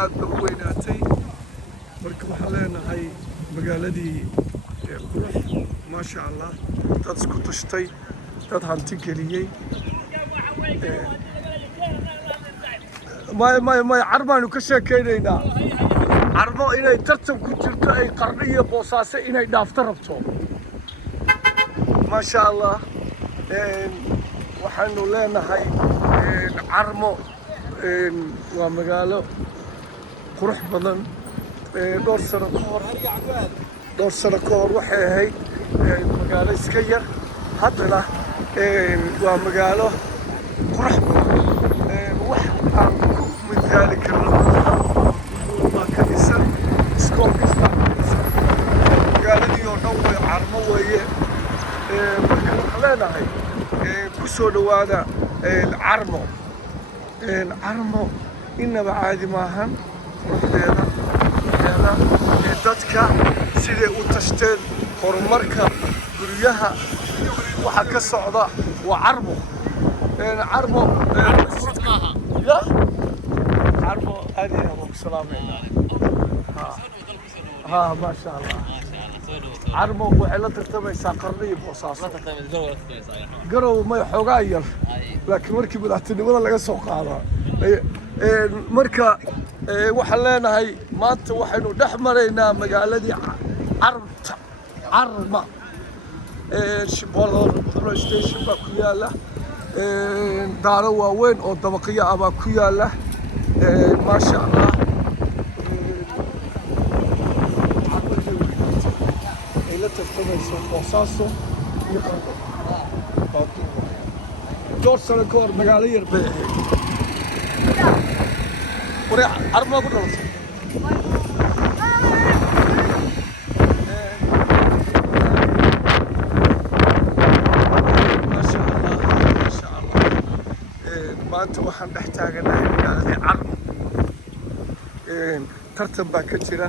aad u weynaatay marka waxaan leenahay magaaladii qurux maasha Allah dad isku tashtay dad hanti geliyay ما عربان كشكينا عربو إني ترتب كتير أي قرنية بوصاصة إني دافتربتهم ما شاء الله وحنو لنا هاي عرمو ومقالو قروح بدن دور سنة كور وحي هاي مقالو اسكير هدنا ومقالو قروح بدن من ذلك ما كان يسر سكول كسر قال لي ينوي عرموية مركز خلينا هاي كسولو هذا العرمو إنه بعادي ماهن هذا دتك سيدي وتشتين هرمركا قريها وحكى الصعداء وعرمو عرمو يا عرفوا هذه أبوك سلام ها ما شاء الله عرفوا وحلا ترتبي ساقرني بوصاص قروا ما يحوقاير لكن مركب الأحتني ولا لقى سوق هذا مركا وحلينا هاي مات وحنو نحمرينا مقالدي عرمة شبالور بطرول ستيشن باكوياله داروا وين أو طبقية أبا كوياله ما شاء الله إلى تفتح بوصاصو دور سنة كور مقالير بيه وريح عربنا قدرة maanta waxaan dhex taaganahay magaaladii Carmo tartan baa ka jira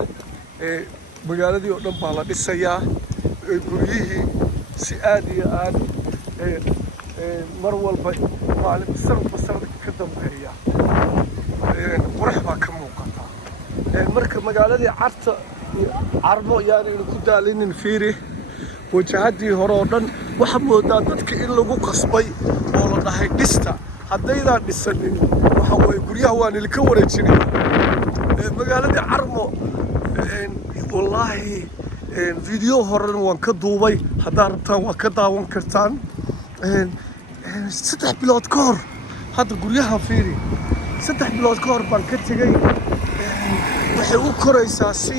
magaaladii oo dhan baa la dhisayaa guryihii si aad iyo aad mar walba maalin basar ka dambeeya qurux baa ka muuqata marka magaaladii Carmo yaani ku daalinin fiiri wajahadii hore oo dhan waxa moodaa dadka in lagu qasbay oo la dhahay dhista haddaydan dhisanin waxa way guryaha waan ilka wareejinay magaaladii Carmo wallahi video horan waan ka duubay hadaa rabtaan waa ka daawan kartaan 3 bilood ka hor hadda guryaha fiiri 3 bilood ka hor baan ka tagay waxay u koraysaa si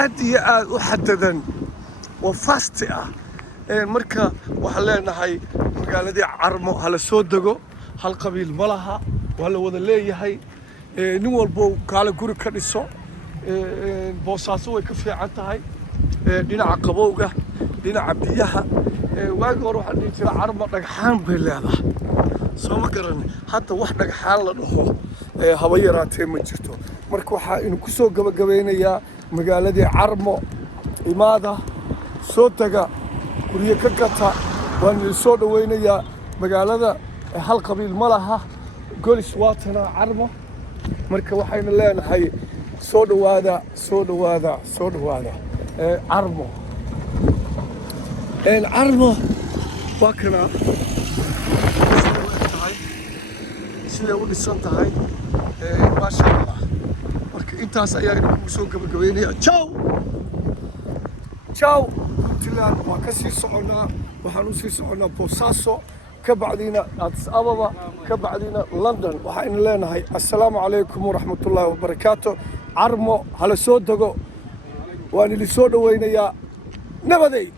aad iyo aad u xadadan oo fast ah marka waxa leenahay magaaladii Carmo hala soo dago hal qabiil ma laha waa la wada leeyahay nin walbo kaala guri ka dhiso boosaaso way ka fiican tahay dhinaca qabowga dhinaca biyaha waagi hore waxaan dhihi jiray Carmo dhagxaan bay leedahay soo ma garan hadda wax dhagxaan la dhaho haba yaraatee ma jirto marka waxaa inuu ku soo gabagabeynayaa magaaladii Carmo imaada soo taga guryo ka gata waan soo dhaweynayaa magaalada hal qabiil ma laha golis waatana Carmo marka waxayna leenahay soo dhawaada Carmo Carmo waa kana sida u dhisan tahay ma sha Allah marka intaas ayaa ku soo gabagabeynaya ciao tilaan waa ka sii soconaa waxaan u sii soconaa Boosaaso كبعدينا أديس أبابا كبعدينا لندن وحين لنا هاي السلام عليكم ورحمة الله وبركاته Carmo على سود دقو وأنا اللي سود وين يا نبدي